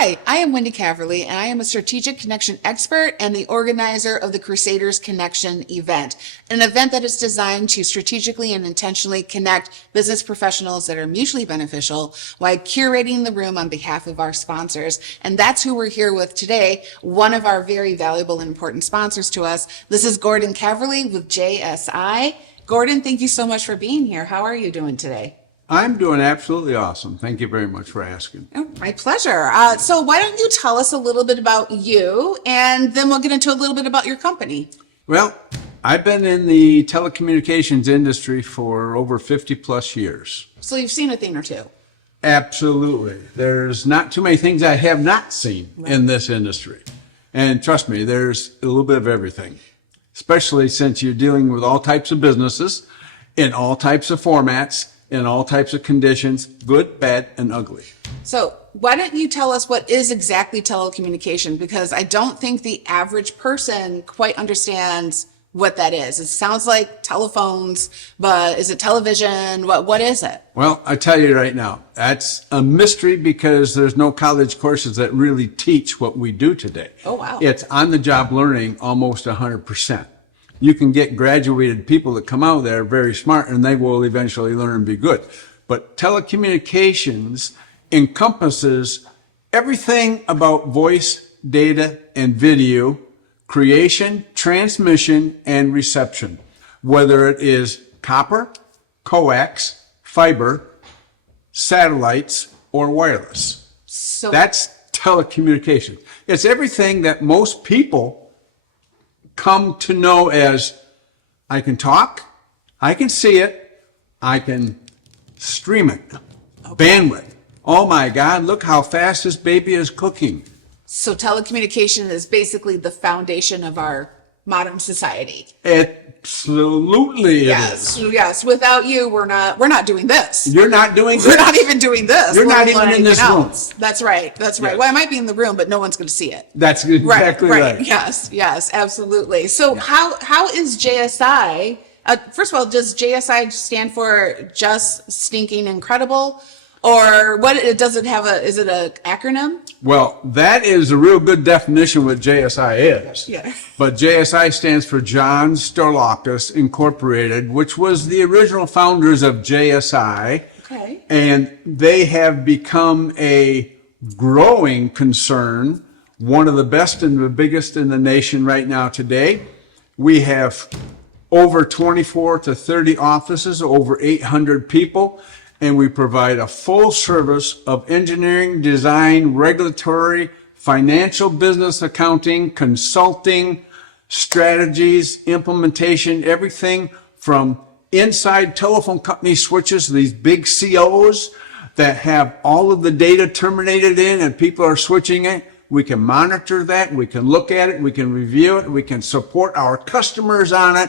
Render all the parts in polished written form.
Hi, I am Wendy Caverly, and I am a strategic connection expert and the organizer of the Crusaders Connection event, an event that is designed to strategically and intentionally connect business professionals that are mutually beneficial while curating the room on behalf of our sponsors. And that's who we're here with today, one of our very valuable and important sponsors to us. This is Gordon Caverly with JSI. Gordon, thank you so much for being here. How are you doing today? I'm doing absolutely awesome. Thank you very much for asking. Oh, my pleasure. So why don't you tell us a little bit about you, and then we'll get into a little bit about your company. Well, I've been in the telecommunications industry for over 50 plus years. So you've seen a thing or two. Absolutely. There's not too many things I have not seen in this industry. And trust me, there's a little bit of everything, especially since you're dealing with all types of businesses in all types of formats, in all types of conditions, good, bad, and ugly. So why don't you tell us what is exactly telecommunications? Because I don't think the average person quite understands what that is. It sounds like telephones, but is it television? What is it? Well, I tell you right now, that's a mystery because there's no college courses that really teach what we do today. Oh, wow. It's on-the-job learning almost 100%. You can get graduated people that come out there very smart and they will eventually learn and be good. But telecommunications encompasses everything about voice, data, and video, creation, transmission, and reception, whether it is copper, coax, fiber, satellites, or wireless. So That's telecommunications. It's everything that most people come to know as I can talk, I can see it, I can stream it. Bandwidth. Oh my God, look how fast this baby is cooking. So telecommunication is basically the foundation of our modern society. Absolutely it is. Yes. Without you, we're not doing this. You're not doing We're this. not even doing this. You're let not alone even in this anything room. else. That's right. Yes. Well, I might be in the room, but no one's going to see it. That's exactly right. Yes, absolutely. So how is JSI? First of all, does JSI stand for just stinking incredible? Or what? It doesn't have is it an acronym? Well, that is a real good definition what JSI is. Yeah. But JSI stands for John Storlakis Incorporated, which was the original founders of JSI. Okay. And they have become a growing concern, one of the best and the biggest in the nation right now today. We have over 24 to 30 offices, over 800 people. And we provide a full service of engineering, design, regulatory, financial, business accounting, consulting, strategies, implementation, everything from inside telephone company switches, these big COs that have all of the data terminated in and people are switching it. We can monitor that. We can look at it. We can review it. We can support our customers on it,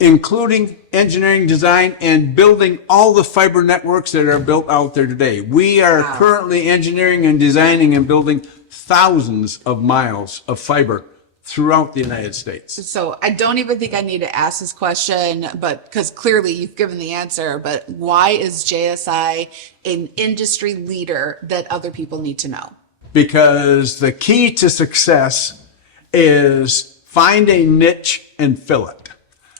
including engineering, design, and building all the fiber networks that are built out there today. We are currently engineering and designing and building thousands of miles of fiber throughout the United States. So I don't even think I need to ask this question, but because clearly you've given the answer, but why is JSI an industry leader that other people need to know? Because the key to success is find a niche and fill it.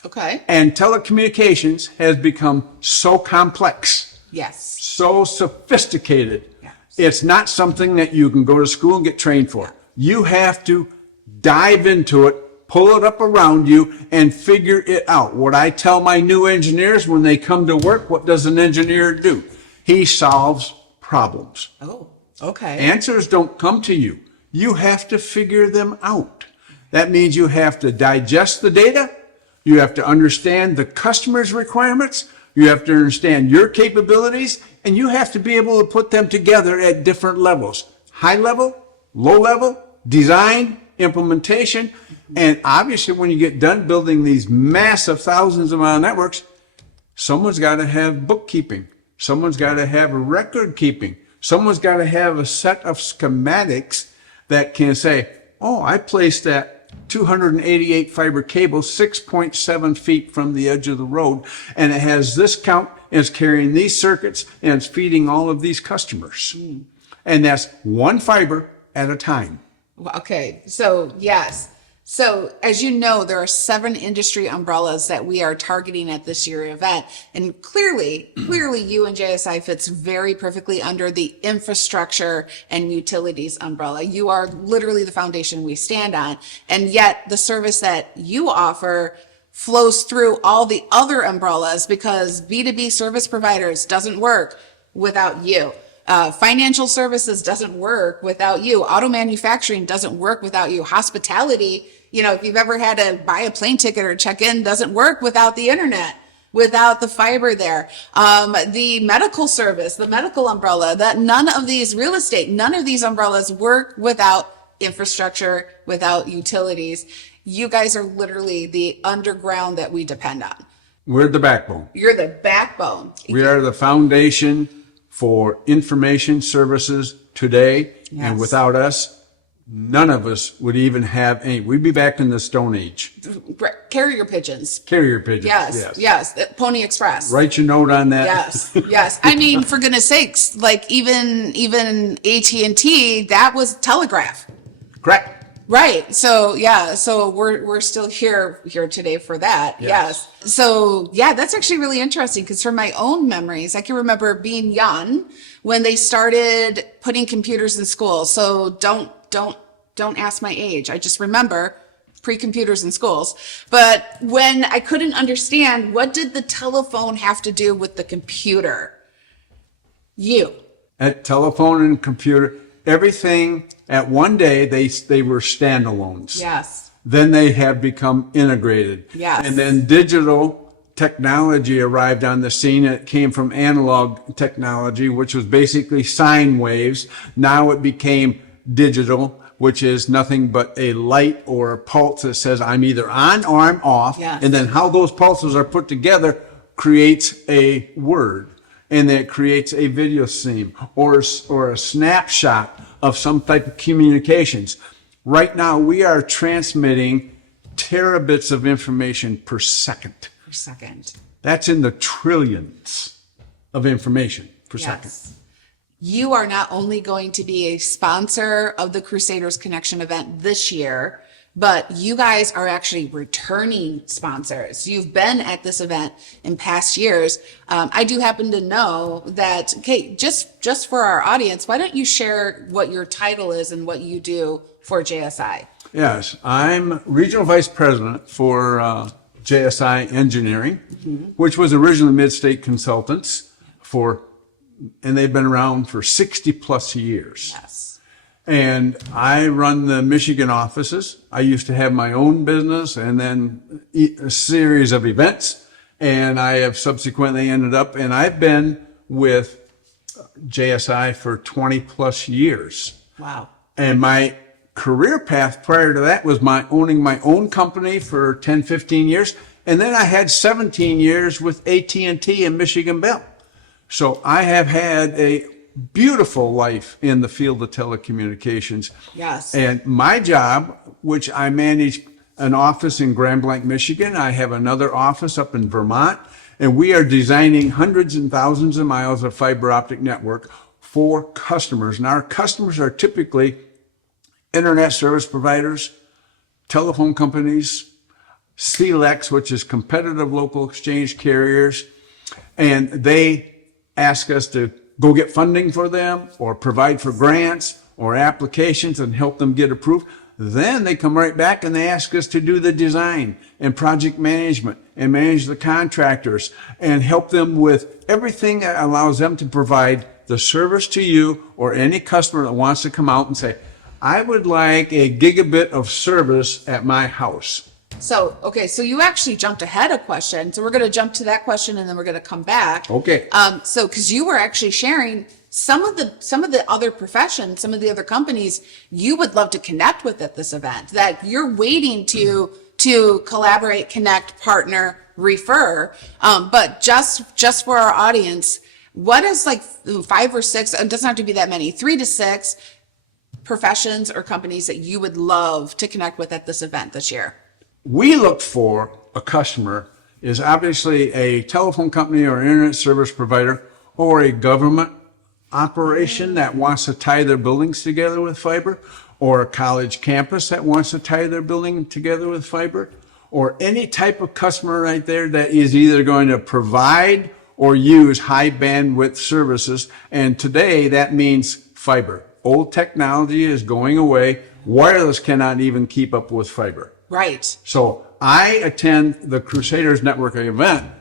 Okay. And telecommunications has become so complex, Yes. so sophisticated. Yes. It's not something that you can go to school and get trained for. You have to dive into it, pull it up around you, and figure it out. What I tell my new engineers when they come to work, what does an engineer do? He solves problems. Oh, okay. Answers don't come to you. You have to figure them out. That means you have to digest the data. You have to understand the customer's requirements. You have to understand your capabilities, and you have to be able to put them together at different levels. High level, low level, design, implementation. And obviously when you get done building these massive thousands of mile networks, someone's got to have bookkeeping. Someone's got to have a record keeping. Someone's got to have a set of schematics that can say, oh, I placed that 288 fiber cable 6.7 feet from the edge of the road, and it has this count, and it's carrying these circuits, and it's feeding all of these customers. And that's one fiber at a time. Well, okay, so yes. So as you know, there are 7 industry umbrellas that we are targeting at this year event. And clearly you and JSI fits very perfectly under the infrastructure and utilities umbrella. You are literally the foundation we stand on. And yet the service that you offer flows through all the other umbrellas because B2B service providers doesn't work without you. Financial services doesn't work without you. Auto manufacturing doesn't work without you. Hospitality, if you've ever had to buy a plane ticket or check in, doesn't work without the internet, without the fiber there. The medical service, the medical umbrella, that none of these real estate, none of these umbrellas work without infrastructure, without utilities. You guys are literally the underground that we depend on. We're the backbone. You're the backbone. We are the foundation for information services today. Yes. And without us, none of us would even have any. We'd be back in the Stone Age. Carrier pigeons. Carrier pigeons. Yes. Pony Express. Write your note on that. Yes. I mean, for goodness sakes, like even AT&T, that was telegraph. Correct. Right. So yeah. So we're still here today for that. Yes. So yeah, that's actually really interesting because from my own memories, I can remember being young when they started putting computers in schools. So don't ask my age. I just remember pre-computers in schools. But when I couldn't understand, what did the telephone have to do with the computer? At telephone and computer, everything at one day, they were standalones. Yes. Then they have become integrated. Yes. And then digital technology arrived on the scene. It came from analog technology, which was basically sine waves. Now it became digital, which is nothing but a light or a pulse that says I'm either on or I'm off. Yes. And then how those pulses are put together creates a word. And it creates a video stream or a snapshot of some type of communications. Right now, we are transmitting terabits of information per second. That's in the trillions of information per second. You are not only going to be a sponsor of the Crusaders Connection event this year, but you guys are actually returning sponsors. You've been at this event in past years. I do happen to know that, Kate, just for our audience, why don't you share what your title is and what you do for JSI? Yes, I'm Regional Vice President for JSI Engineering, which was originally Mid-State Consultants and they've been around for 60 plus years. Yes. And I run the Michigan offices. I used to have my own business and then a series of events. And I have subsequently ended up, and I've been with JSI for 20 plus years. Wow. And my career path prior to that was owning my own company for 10, 15 years. And then I had 17 years with AT&T and Michigan Bell. So I have had a beautiful life in the field of telecommunications. Yes. And my job, which I manage an office in Grand Blanc, Michigan. I have another office up in Vermont, and we are designing hundreds and thousands of miles of fiber optic network for customers. And our customers are typically internet service providers, telephone companies, CLECs, which is competitive local exchange carriers, and they ask us to go get funding for them or provide for grants or applications and help them get approved. Then they come right back and they ask us to do the design and project management and manage the contractors and help them with everything that allows them to provide the service to you or any customer that wants to come out and say, I would like a gigabit of service at my house. So, okay, so you actually jumped ahead a question. So we're going to jump to that question and then we're going to come back. Okay. So, because you were actually sharing some of the other professions, some of the other companies you would love to connect with at this event that you're waiting to collaborate, connect, partner, refer. But just for our audience, what is like 5 or 6, it doesn't have to be that many, 3 to 6 professions or companies that you would love to connect with at this event this year? We look for a customer is obviously a telephone company or internet service provider or a government operation that wants to tie their buildings together with fiber, or a college campus that wants to tie their building together with fiber, or any type of customer right there that is either going to provide or use high bandwidth services. And today that means fiber. Old technology is going away. Wireless cannot even keep up with fiber. Right. So I attend the Crusaders networking event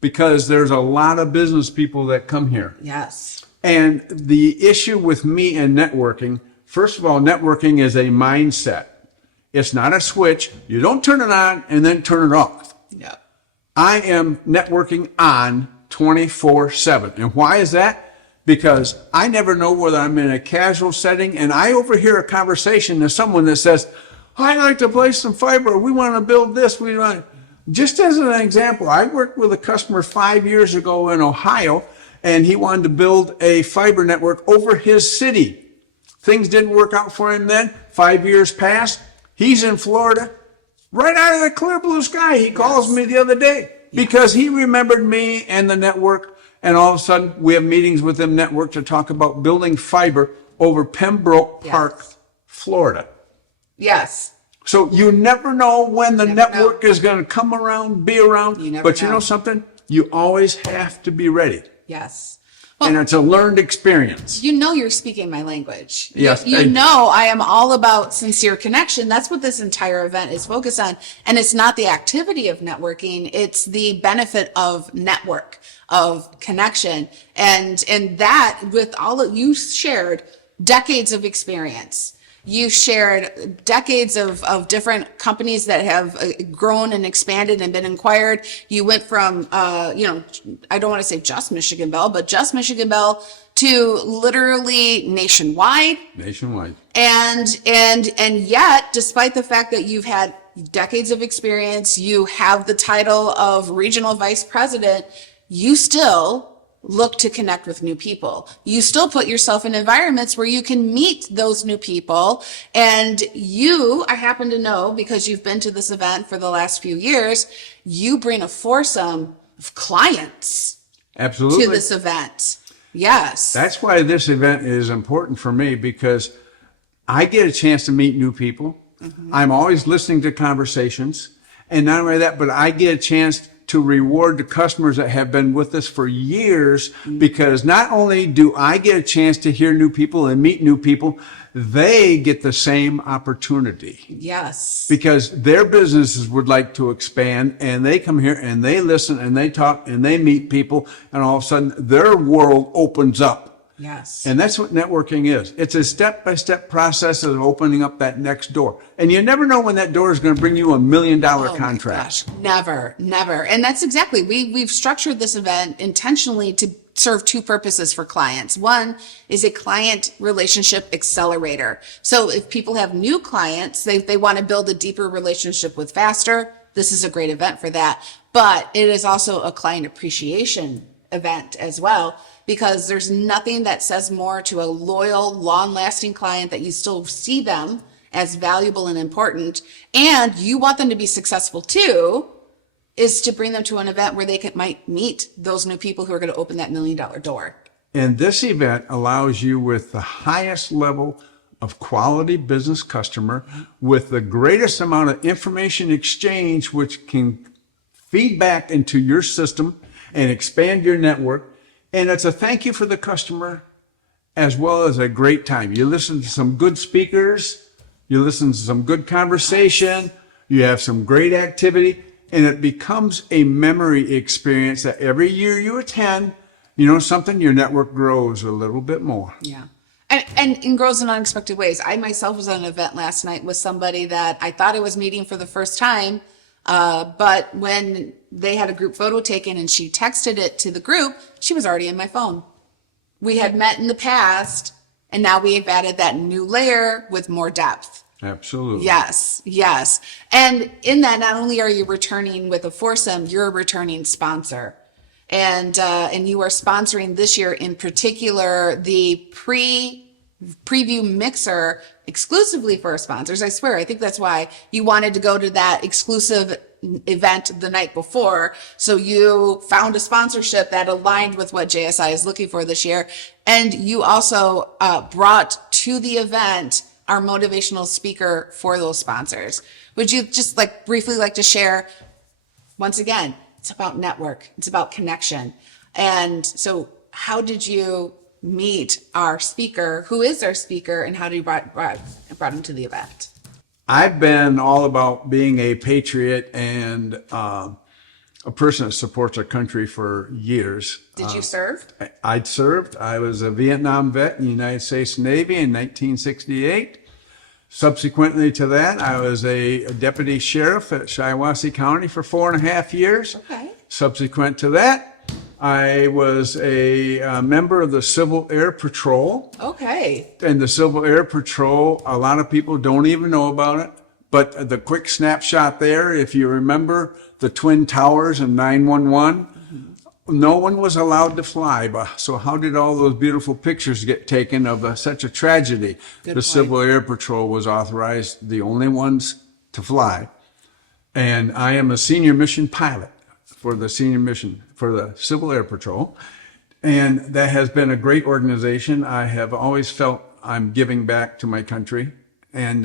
because there's a lot of business people that come here. Yes. And the issue with me and networking, first of all, networking is a mindset. It's not a switch. You don't turn it on and then turn it off. Yeah. I am networking on 24/7. And why is that? Because I never know whether I'm in a casual setting and I overhear a conversation to someone that says, I'd like to place some fiber. We want to build this. We want. Just as an example, I worked with a customer 5 years ago in Ohio, and he wanted to build a fiber network over his city. Things didn't work out for him then. 5 years passed. He's in Florida, right out of the clear blue sky. He calls me the other day because he remembered me and the network, and all of a sudden we have meetings with them network to talk about building fiber over Pembroke Park, Florida. Yes. So you never know when the Never network is going to come around, be around. You never But you know. know something? You always have to be ready. Yes. And it's a learned experience. You know you're speaking my language. Yes, You know I am all about sincere connection. That's what this entire event is focused on. And it's not the activity of networking, it's the benefit of network, of connection. And that, with all that you shared, decades of experience. You shared decades of different companies that have grown and expanded and been acquired. You went from, I don't want to say just Michigan Bell, but just Michigan Bell to literally nationwide. Nationwide. And yet, despite the fact that you've had decades of experience, you have the title of regional vice president, you still look to connect with new people. You still put yourself in environments where you can meet those new people. And I happen to know, because you've been to this event for the last few years, you bring a foursome of clients Absolutely. to this event. Yes. That's why this event is important for me, because I get a chance to meet new people. Mm-hmm. I'm always listening to conversations. And not only that, but I get a chance to reward the customers that have been with us for years, because not only do I get a chance to hear new people and meet new people, they get the same opportunity. Yes. Because their businesses would like to expand, and they come here and they listen and they talk and they meet people, and all of a sudden their world opens up. Yes. And that's what networking is. It's a step-by-step process of opening up that next door. And you never know when that door is going to bring you $1 million contract. My gosh, never. And that's exactly, we've structured this event intentionally to serve two purposes for clients. One is a client relationship accelerator. So if people have new clients, they want to build a deeper relationship with faster, this is a great event for that. But it is also a client appreciation event as well, because there's nothing that says more to a loyal, long-lasting client that you still see them as valuable and important, and you want them to be successful too, is to bring them to an event where they might meet those new people who are going to open that $1 million door. And this event allows you with the highest level of quality business customer, with the greatest amount of information exchange, which can feed back into your system and expand your network. And it's a thank you for the customer, as well as a great time. You listen to some good speakers, you listen to some good conversation, you have some great activity, and it becomes a memory experience that every year you attend, you know something, your network grows a little bit more. Yeah. And grows in unexpected ways. I myself was at an event last night with somebody that I thought I was meeting for the first time. But when they had a group photo taken and she texted it to the group, she was already in my phone. We had met in the past, and now we have added that new layer with more depth. Absolutely. Yes. And in that, not only are you returning with a foursome, you're a returning sponsor. And you are sponsoring this year in particular the preview mixer exclusively for our sponsors. I swear, I think that's why you wanted to go to that exclusive event the night before. So you found a sponsorship that aligned with what JSI is looking for this year. And you also brought to the event our motivational speaker for those sponsors. Would you just briefly like to share, once again, it's about network, it's about connection. And so how did you meet our speaker? Who is our speaker, and how did you brought him to the event? I've been all about being a patriot and a person that supports our country for years. Did you serve? I'd served. I was a Vietnam vet in the United States Navy in 1968. Subsequently to that, I was a deputy sheriff at Shiawassee County for 4.5 years. Okay. Subsequent to that, I was a member of the Civil Air Patrol. Okay. And the Civil Air Patrol, a lot of people don't even know about it. But the quick snapshot there, if you remember the Twin Towers and 911, no one was allowed to fly. So how did all those beautiful pictures get taken of such a tragedy? Good the point. Civil Air Patrol was authorized, the only ones to fly. And I am a senior mission pilot for the senior mission for the Civil Air Patrol. And that has been a great organization. I have always felt I'm giving back to my country. And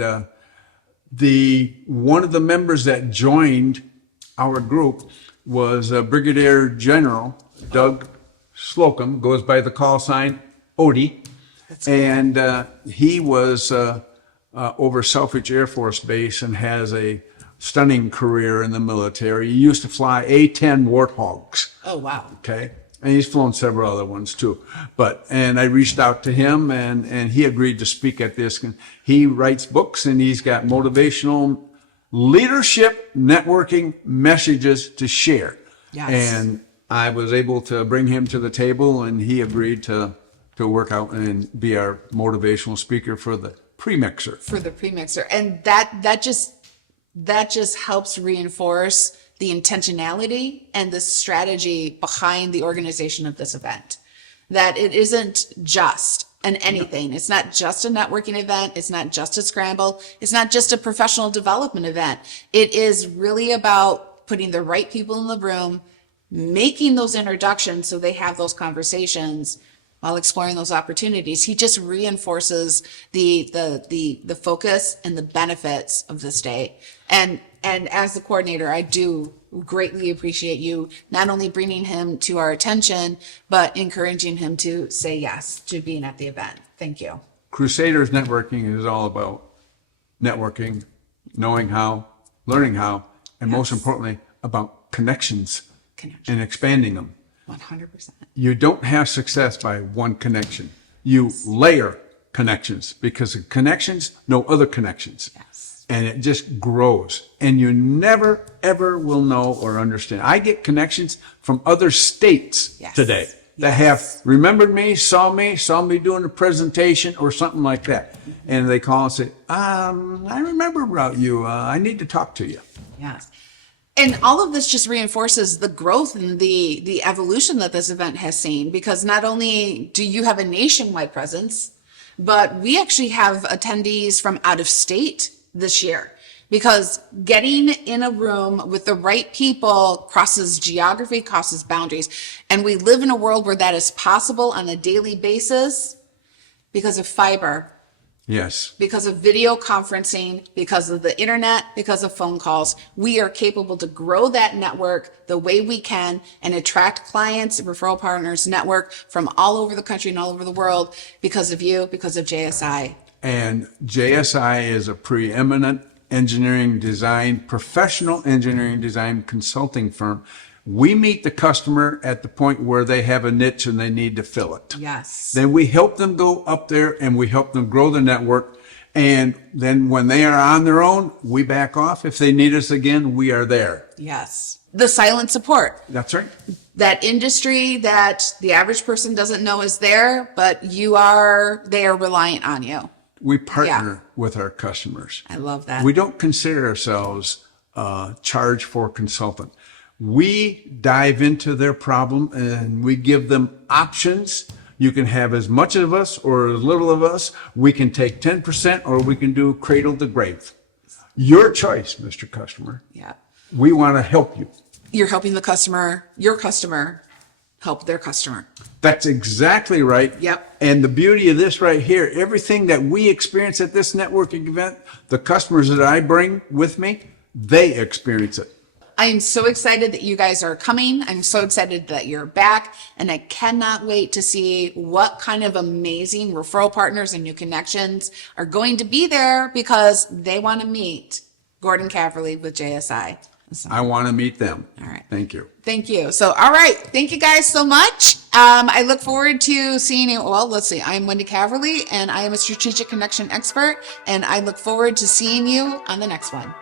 one of the members that joined our group was Brigadier General Doug Slocum, goes by the call sign Odie. And he was over Selfridge Air Force Base and has a stunning career in the military. He used to fly A-10 Warthogs. Oh, wow. Okay. And he's flown several other ones too. And I reached out to him and he agreed to speak at this. He writes books and he's got motivational leadership networking messages to share. Yes. And I was able to bring him to the table and he agreed to work out and be our motivational speaker for the premixer. For the premixer. And that just helps reinforce the intentionality and the strategy behind the organization of this event. That it isn't just an anything. It's not just a networking event. It's not just a scramble. It's not just a professional development event. It is really about putting the right people in the room, making those introductions so they have those conversations while exploring those opportunities. He just reinforces the focus and the benefits of this day. And as the coordinator, I do greatly appreciate you not only bringing him to our attention, but encouraging him to say yes to being at the event. Thank you. Crusaders networking is all about networking, knowing how, learning how, and most importantly, about connections and expanding them. 100%. You don't have success by one connection. You layer connections because of connections, no other connections. Yes. And it just grows. And you never, ever will know or understand. I get connections from other states today that have remembered me, saw me doing a presentation or something like that. And they call and say, I remember about you. I need to talk to you. Yes. And all of this just reinforces the growth and the evolution that this event has seen, because not only do you have a nationwide presence, but we actually have attendees from out of state this year, because getting in a room with the right people crosses geography, crosses boundaries. And we live in a world where that is possible on a daily basis because of fiber. Yes. Because of video conferencing, because of the internet, because of phone calls, we are capable to grow that network the way we can and attract clients, referral partners, network from all over the country and all over the world because of you, because of JSI. And JSI is a preeminent engineering design, professional engineering design consulting firm. We meet the customer at the point where they have a niche and they need to fill it. Yes. Then we help them go up there and we help them grow the network. And then when they are on their own, we back off. If they need us again, we are there. Yes. The silent support. That's right. That industry that the average person doesn't know is there, but they are reliant on you. We partner with our customers. I love that. We don't consider ourselves charge for consultant. We dive into their problem and we give them options. You can have as much of us or as little of us. We can take 10% or we can do cradle to grave. Your choice, Mr. Customer. Yeah. We want to help you. You're helping the customer, your customer, help their customer. That's exactly right. Yep. And the beauty of this right here, everything that we experience at this networking event, the customers that I bring with me, they experience it. I am so excited that you guys are coming. I'm so excited that you're back. And I cannot wait to see what kind of amazing referral partners and new connections are going to be there because they want to meet Gordon Caverly with JSI. So, I want to meet them. all right. Thank you. Thank you. So, all right. Thank you guys so much. I look forward to seeing you. Well, let's see. I'm Wendy Caverly and I am a strategic connection expert. And I look forward to seeing you on the next one.